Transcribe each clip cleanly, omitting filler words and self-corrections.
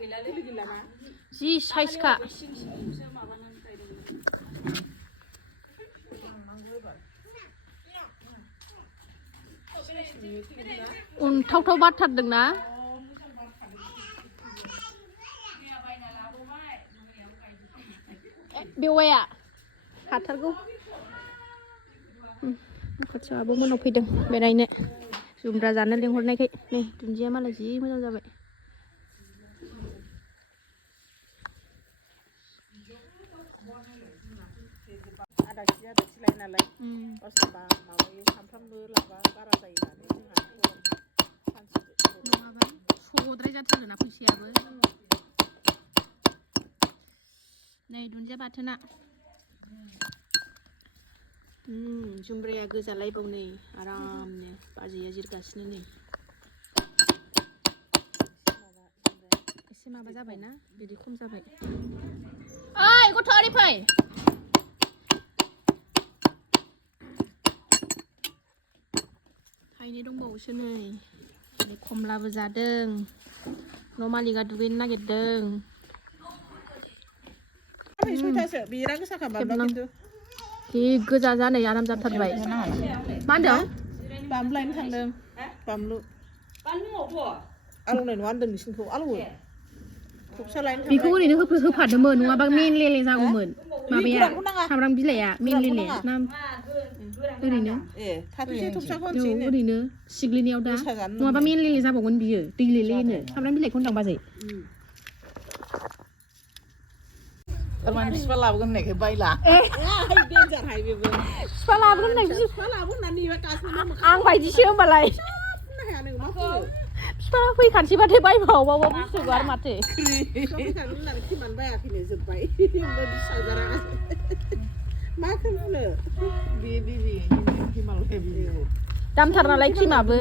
जि साइजखा उनथावथाव बारथारदोंना बेवाया हाथारगौ खाथियावबो मोनाव फैदों बेरायनो जुमब्रा जानो लेंहरनायखाय नै दुन्दिया मालाय जि मोजां जाबाय आदा खि लायो नालाय गावसोरबा माबायो सानफ्रामबो लाबा बारा जायो नालाय जोंहा नङाबा सगद्राय जाथारोना फैसायाबो नै दुन्दिया बाथोना जुमब्राया गोजालायबाव नै आरामनो बाजैया जिरगासिनो नै एसे माबा जाबायना बिदि खम जाबाय ओइ गथ' ओरै फै थाइनै दंबावोसो नै खमलाबो जादों न' मालिकआ दुगैनो नागिरदों जि गोजा जानाय आराम जाथारबाय मा होनदों बानलु लायनो थांदों बानलु आलौनाय नङा होनदों नोंसिनिखौ आलौवो बेखौ ओरैनो होफादोंमोन नङाबा मेनलेले जागौमोन माबाया सामब्राम बिलाइआ मेनलेले ना ओरैनो ओरैनो सिग्लिनायाव दा नङाबा मेनलेले जाबावगोन बियो दैलेलेनो सामब्राम बिलाइखौ होनदां बाजै थारमाने बिफा लाबोगोन होननायखाय बायला देन्जारहाय बेबो बिफा लाबोगोन होननानै आं बायदिसो होमबालाय बिफा फैखानोसैबाथाय बायबावबावबा बुस्थुखौ आरो माथो बायाखैनो जोब्बाय मा खोनो दामथार नालाय क्रिमाबो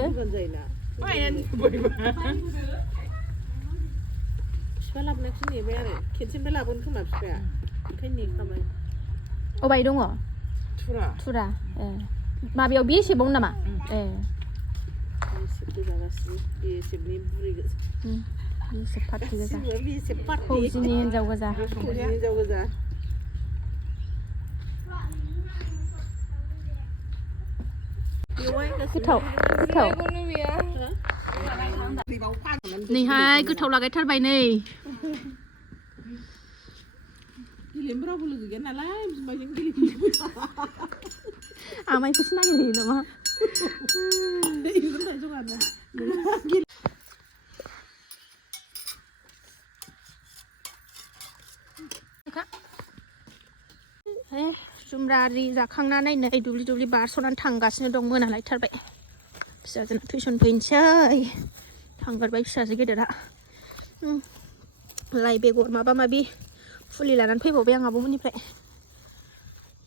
बिफा लाबोनायखौ नेबाय आरो खेनसेनिफ्राय लाबोगोन खोमा बिफाया ओंखायनो नेखाबाय अबाय दङ थुरा ए माबायाव बे सेबावनो नामा ए बेसेबनि बुरै बेसेब पार्टि गोजा फौजिनि हिन्जाव गोजा गोथाव नैहाय गोथाव लागायथारबाय नै गेलेमफ्रावबो लोगो गैया नालाय बिमाजों आमायखौसो नागिरहैयो नामा जुमब्रा आरि जाखांनानै नै दुब्लि बारस'नानै थांगासिनो दं मोनालायथारबाय फिसाजोना टिउसन फैनोसै थांगारबाय फिसाजो गेदेरा लाइ बेगर माबा माबि फुलि लानानै फैबावबाय आं आब'मोननिफ्राय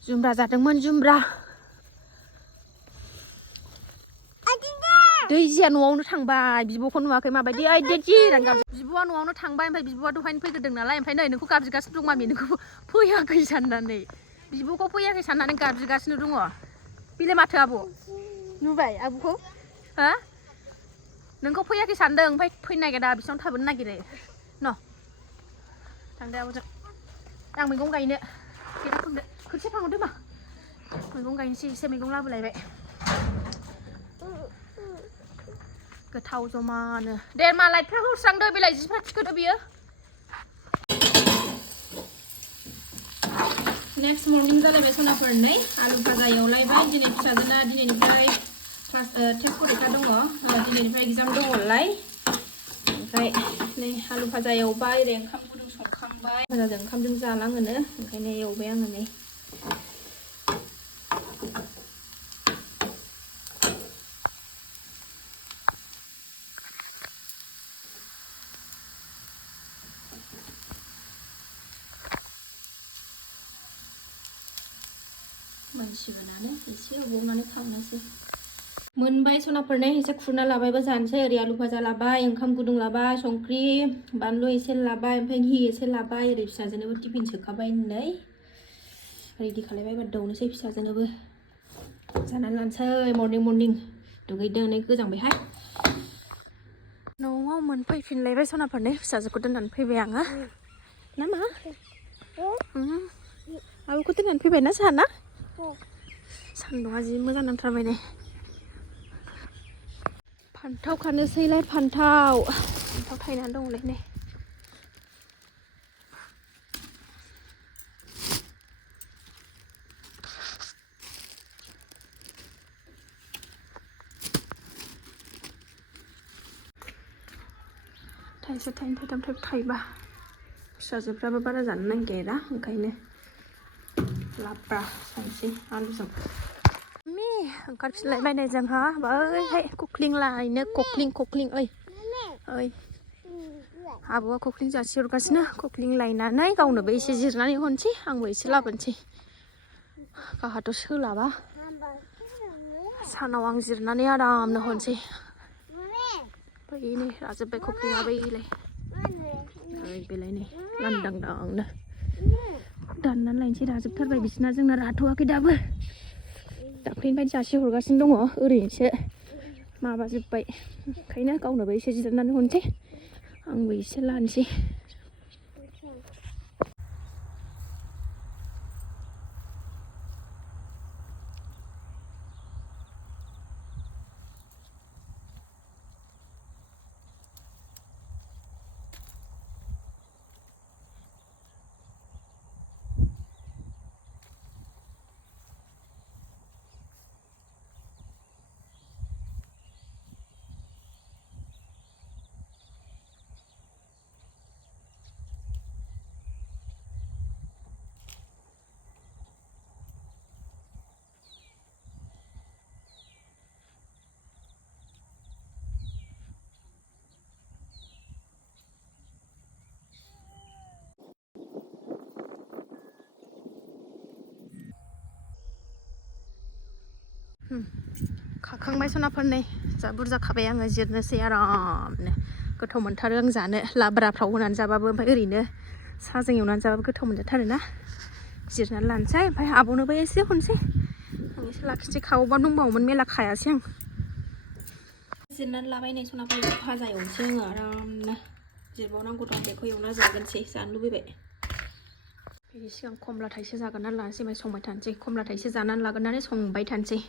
जुमब्रा जादोंमोन जुमब्रा दैजिया न'आवनो थांबाय बिब'खौ नुवाखै माबायदि ओइ दैजि बिब'आ न'आवनो थांबाय ओमफ्राय बिब'आ दहायनो फैग्रोदों नालाय ओमफ्राय नै नोंखौ गाबज्रिगासिनो दं मामि नोंखौ फैयाखै साननानै बिब'खौ फैयाखै साननानै गाबज्रिगासिनो दङ बिलाय माथो आब' नुबाय आब'खौ हा नोंखौ फैयाखै सानदों ओमफ्राय फैनो नागिरा बिसिनाव थाबोनो नागिरो न' थांदो आब'जों आं मैगं गायनो गेटआव थांदो खोरखिया फांहरदो मा मैगं गायनोसै एसे मैगं लाबोलायबाय गोथाव जमानो दे मा लाइटफ्रा होस्रांदो बेलाय जिफ्रा थिखोदो बियो नेक्स्ट मर्निं जालायबाय सनाफोर नै आलु भाजा एवलायबाय दिनै फिसाजोना दिनैनिफ्राय क्लास टेस्ट फरिखा दङ दिनैनिफ्राय एग्जाम दङलाय ओमफ्राय नै आलु भाजा एवबाय ओरै ओंखाम गुदुं संखांबाय भाजाजों ओंखामजों जालाङोनो ओंखायनो एवबाय आङो नै मानसिबोनानै एसे एवबावनानै थांनोसै मोनबाय सनाफोरनो एसे खुरना लाबायबो जानोसै ओरै आलु भाजा लाबाय ओंखाम गुदुं लाबाय संख्रि बानलु एसे लाबाय ओमफ्राय घि एसे लाबाय ओरै फिसाजोनोबो टिफिन सोखाबाय नै रेडि खालायबाय एबार दौनोसै फिसाजोनोबो जानानै लानोसै मर्निं दुगैदों नै गोजांबायहाय न'आव मोनफैफिनलायबाय सनाफोरनि फिसाजोखौ दोननानै फैबाय आङो ना मा आब'खौ दोननानै फैबाय ना जोंहा ना सान्दुङा जि मोजां नांथारबाय नै फान्थाव खानोसैलाय फान्थाव थायनानै दंलाय नै थाइसे थाइनै थाइथाम थाइबा फिसाजोफ्राबो बारा जानो नागिरा ओंखायनो लाब्रा संसै आलुजों ओंखारफिनलायबाय नै जोंहा बैहाय कक्लिं लायनो कक्लिं ओइ आब'आ कक्लिं जासिहरगासिनो कक्लिं लायनानै गावनोबो एसे जिरनानै हरनोसै आंबो एसे लाबोनोसै गावहाथ' सोलाबा सानाव आं जिरनानै आरामनो हरनोसै बैनै राजोब्बाय कक्लिङा बैलाय बेलाय नै लांदांदांनो दाननानै लायनोसै राजोबथारबाय बिसिना जोंना राथ'वाखै दाबो दाख्लैनिफ्राय जासि हरगासिनो दङ ओरैनोसो माबाजोब्बाय ओंखायनो गावनोबो एसे जिरनानै हरनोसै आंबो एसे लानोसै खाखांबाय सनाफोर नै जा बुरजा खाबाय आङो जिरनोसै आरामनो गोथाव मोनथारो आं जानो लाब्राफ्राव होनानै जाबाबो ओमफ्राय ओरैनो साहाजों एवनानै जाबाबो गोथाव मोनजाथारो ना जिरनानै लानोसै ओमफ्राय आब'नोबो एसे हरनोसै आं एसे लाखिनोसै खावोबा दंबावोमोन मेला खायासै आं जिरनानै लाबाय नै सनाफोर भाजा एवनोसै आङो आरामनो जिरबावनांगौ दं बेखौ एवना जागोनसै जानो लुबैबाय बेनि सिगां खमला थाइसे जागोननानै लानोसै ओमफ्राय संबाय थानोसै खमला थाइसे जानानै लागोननानै संबाय थानोसै